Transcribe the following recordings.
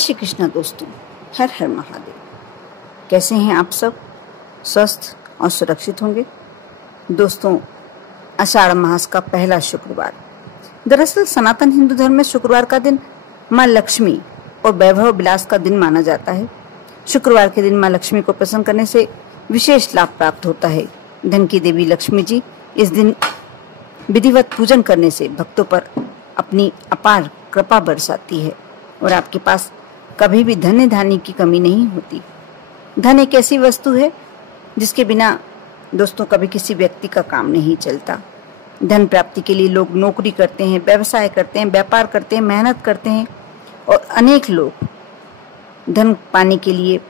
श्री कृष्णा दोस्तों, हर हर महादेव। कैसे हैं आप सब? स्वस्थ और सुरक्षित होंगे। दोस्तों, आषाढ़ मास का पहला शुक्रवार। दरअसल सनातन हिंदू धर्म में शुक्रवार का दिन माँ लक्ष्मी और वैभव विलास का दिन माना जाता है। शुक्रवार के दिन माँ लक्ष्मी को प्रसन्न करने से विशेष लाभ प्राप्त होता है। धन की देवी लक्ष्मी जी इस दिन विधिवत पूजन करने से भक्तों पर अपनी अपार कृपा बरसाती है और आपके पास कभी भी धन धान्य की कमी नहीं होती। धन एक ऐसी वस्तु है जिसके बिना दोस्तों कभी किसी व्यक्ति का काम नहीं चलता। धन प्राप्ति के लिए लोग नौकरी करते हैं, व्यवसाय करते हैं, व्यापार करते हैं, मेहनत करते हैं और अनेक लोग धन पाने के लिए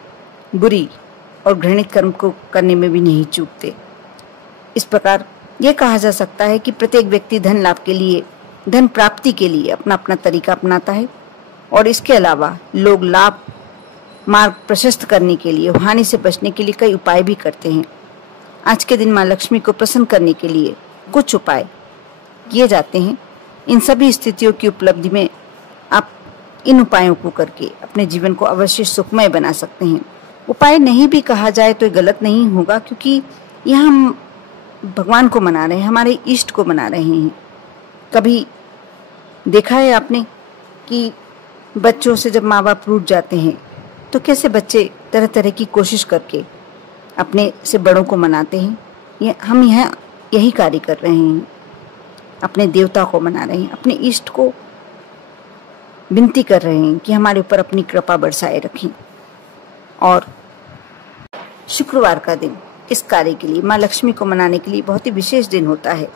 बुरी और घृणित कर्म को करने में भी नहीं चूकते। इस प्रकार यह कहा जा सकता है कि प्रत्येक व्यक्ति धन लाभ के लिए, धन प्राप्ति के लिए अपना अपना तरीका अपनाता है और इसके अलावा लोग लाभ मार्ग प्रशस्त करने के लिए, हानि से बचने के लिए कई उपाय भी करते हैं। आज के दिन माँ लक्ष्मी को प्रसन्न करने के लिए कुछ उपाय किए जाते हैं। इन सभी स्थितियों की उपलब्धि में आप इन उपायों को करके अपने जीवन को अवश्य सुखमय बना सकते हैं। उपाय नहीं भी कहा जाए तो गलत नहीं होगा, क्योंकि यहाँ हम भगवान को मना रहे हैं, हमारे इष्ट को मना रहे हैं। कभी देखा है आपने कि बच्चों से जब माँ बाप रूठ जाते हैं तो कैसे बच्चे तरह तरह की कोशिश करके अपने से बड़ों को मनाते हैं। हम यहाँ यही कार्य कर रहे हैं, अपने देवता को मना रहे हैं, अपने इष्ट को विनती कर रहे हैं कि हमारे ऊपर अपनी कृपा बरसाए रखें। और शुक्रवार का दिन इस कार्य के लिए, माँ लक्ष्मी को मनाने के लिए बहुत ही विशेष दिन होता है।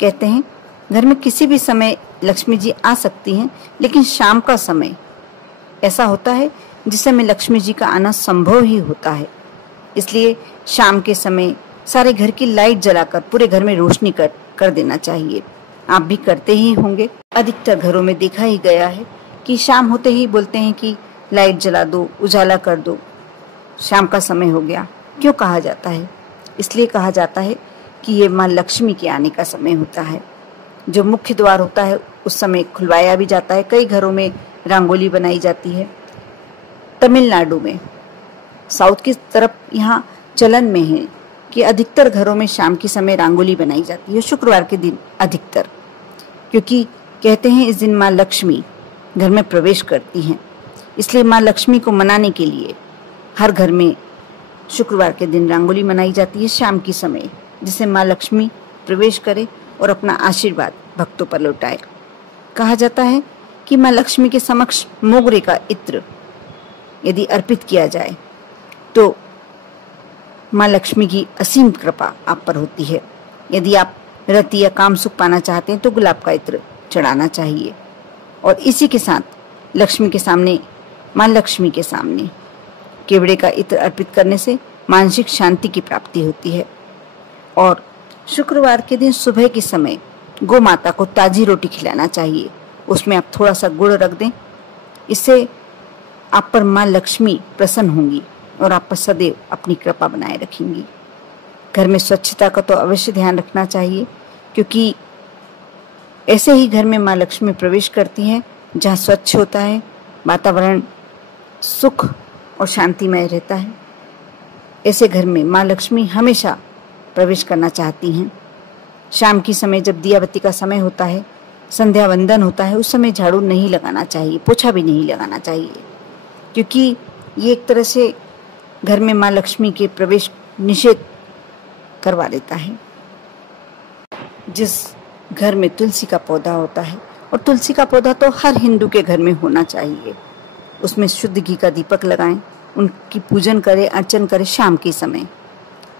कहते हैं घर में किसी भी समय लक्ष्मी जी आ सकती हैं, लेकिन शाम का समय ऐसा होता है जिस समय लक्ष्मी जी का आना संभव ही होता है। इसलिए शाम के समय सारे घर की लाइट जलाकर पूरे घर में रोशनी कर देना चाहिए। आप भी करते ही होंगे। अधिकतर घरों में देखा ही गया है कि शाम होते ही बोलते हैं कि लाइट जला दो, उजाला कर दो, शाम का समय हो गया। क्यों कहा जाता है? इसलिए कहा जाता है कि ये माँ लक्ष्मी के आने का समय होता है। जो मुख्य द्वार होता है उस समय खुलवाया भी जाता है। कई घरों में रंगोली बनाई जाती है। तमिलनाडु में, साउथ की तरफ यहाँ चलन में है कि अधिकतर घरों में शाम के समय रंगोली बनाई जाती है, शुक्रवार के दिन अधिकतर, क्योंकि कहते हैं इस दिन माँ लक्ष्मी घर में प्रवेश करती हैं। इसलिए माँ लक्ष्मी को मनाने के लिए हर घर में शुक्रवार के दिन रंगोली मनाई जाती है शाम के समय, जिससे माँ लक्ष्मी प्रवेश करे और अपना आशीर्वाद भक्तों पर लौटाए। कहा जाता है कि माँ लक्ष्मी के समक्ष मोगरे का इत्र यदि अर्पित किया जाए तो माँ लक्ष्मी की असीम कृपा आप पर होती है। यदि आप रति या काम सुख पाना चाहते हैं तो गुलाब का इत्र चढ़ाना चाहिए और इसी के साथ लक्ष्मी के सामने, माँ लक्ष्मी के सामने केवड़े का इत्र अर्पित करने से मानसिक शांति की प्राप्ति होती है। और शुक्रवार के दिन सुबह के समय गौ माता को ताजी रोटी खिलाना चाहिए। उसमें आप थोड़ा सा गुड़ रख दें। इससे आप पर माँ लक्ष्मी प्रसन्न होंगी और आप पर सदैव अपनी कृपा बनाए रखेंगी। घर में स्वच्छता का तो अवश्य ध्यान रखना चाहिए, क्योंकि ऐसे ही घर में माँ लक्ष्मी प्रवेश करती हैं जहाँ स्वच्छ होता है, वातावरण सुख और शांतिमय रहता है। ऐसे घर में माँ लक्ष्मी हमेशा प्रवेश करना चाहती हैं। शाम की समय जब दियाबत्ती का समय होता है, संध्या वंदन होता है, उस समय झाड़ू नहीं लगाना चाहिए, पोछा भी नहीं लगाना चाहिए, क्योंकि ये एक तरह से घर में माँ लक्ष्मी के प्रवेश निषेध करवा देता है। जिस घर में तुलसी का पौधा होता है, और तुलसी का पौधा तो हर हिंदू के घर में होना चाहिए, उसमें शुद्ध घी का दीपक लगाएं, उनकी पूजन करें, अर्चन करें शाम के समय।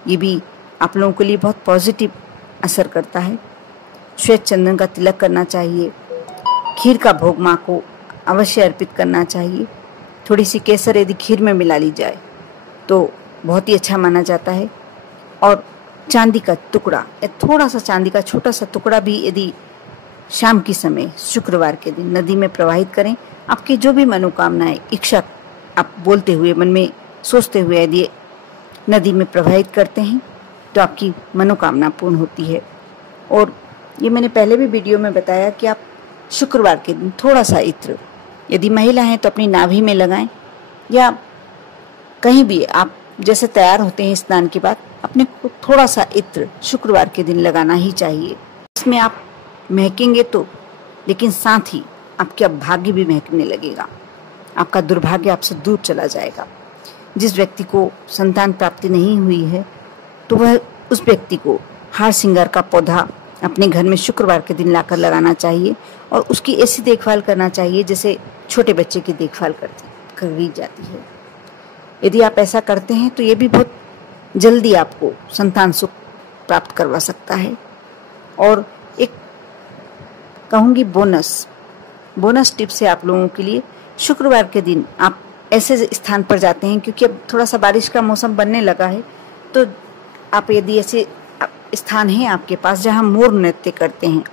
ये भी आप लोगों के लिए बहुत पॉजिटिव असर करता है। श्वेत चंदन का तिलक करना चाहिए। खीर का भोग माँ को अवश्य अर्पित करना चाहिए। थोड़ी सी केसर यदि खीर में मिला ली जाए तो बहुत ही अच्छा माना जाता है। और चांदी का टुकड़ा या थोड़ा सा चांदी का छोटा सा टुकड़ा भी यदि शाम के समय शुक्रवार के दिन नदी में प्रवाहित करें, आपकी जो भी मनोकामनाएं, इच्छा आप बोलते हुए, मन में सोचते हुए यदि नदी में प्रवाहित करते हैं तो आपकी मनोकामना पूर्ण होती है। और ये मैंने पहले भी वीडियो में बताया कि आप शुक्रवार के दिन थोड़ा सा इत्र यदि महिला हैं तो अपनी नाभि में लगाएं, या कहीं भी आप जैसे तैयार होते हैं स्नान के बाद अपने को थोड़ा सा इत्र शुक्रवार के दिन लगाना ही चाहिए। इसमें आप महकेंगे तो, लेकिन साथ ही आपका भाग्य भी महकने लगेगा, आपका दुर्भाग्य आपसे दूर चला जाएगा। जिस व्यक्ति को संतान प्राप्ति नहीं हुई है तो वह उस व्यक्ति को हार श्रृंगार का पौधा अपने घर में शुक्रवार के दिन लाकर लगाना चाहिए और उसकी ऐसी देखभाल करना चाहिए जैसे छोटे बच्चे की देखभाल करी जाती है। यदि आप ऐसा करते हैं तो ये भी बहुत जल्दी आपको संतान सुख प्राप्त करवा सकता है। और एक कहूँगी बोनस टिप से आप लोगों के लिए, शुक्रवार के दिन आप ऐसे स्थान पर जाते हैं, क्योंकि अब थोड़ा सा बारिश का मौसम बनने लगा है, तो आप यदि ऐसे स्थान है आपके पास जहाँ मोर नृत्य करते हैं,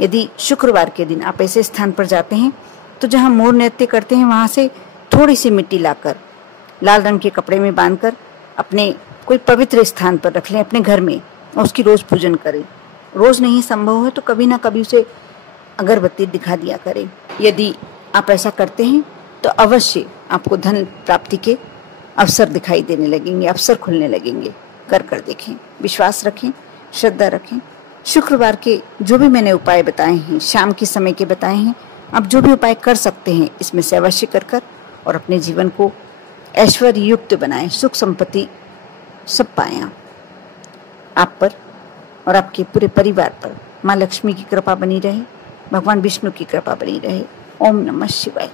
यदि शुक्रवार के दिन आप ऐसे स्थान पर जाते हैं तो जहाँ मोर नृत्य करते हैं वहाँ से थोड़ी सी मिट्टी लाकर लाल रंग के कपड़े में बांधकर अपने कोई पवित्र स्थान पर रख लें अपने घर में और उसकी रोज पूजन करें। रोज नहीं संभव है तो कभी ना कभी उसे अगरबत्ती दिखा दिया करें। यदि आप ऐसा करते हैं तो अवश्य आपको धन प्राप्ति के अवसर दिखाई देने लगेंगे, अवसर खुलने लगेंगे। कर देखें, विश्वास रखें, श्रद्धा रखें। शुक्रवार के जो भी मैंने उपाय बताए हैं, शाम के समय के बताए हैं, आप जो भी उपाय कर सकते हैं इसमें से अवश्य कर और अपने जीवन को ऐश्वर्य युक्त बनाएं, सुख संपत्ति सब पाएं। आप पर और आपके पूरे परिवार पर माँ लक्ष्मी की कृपा बनी रहे, भगवान विष्णु की कृपा बनी रहे। ओम नमः शिवाय।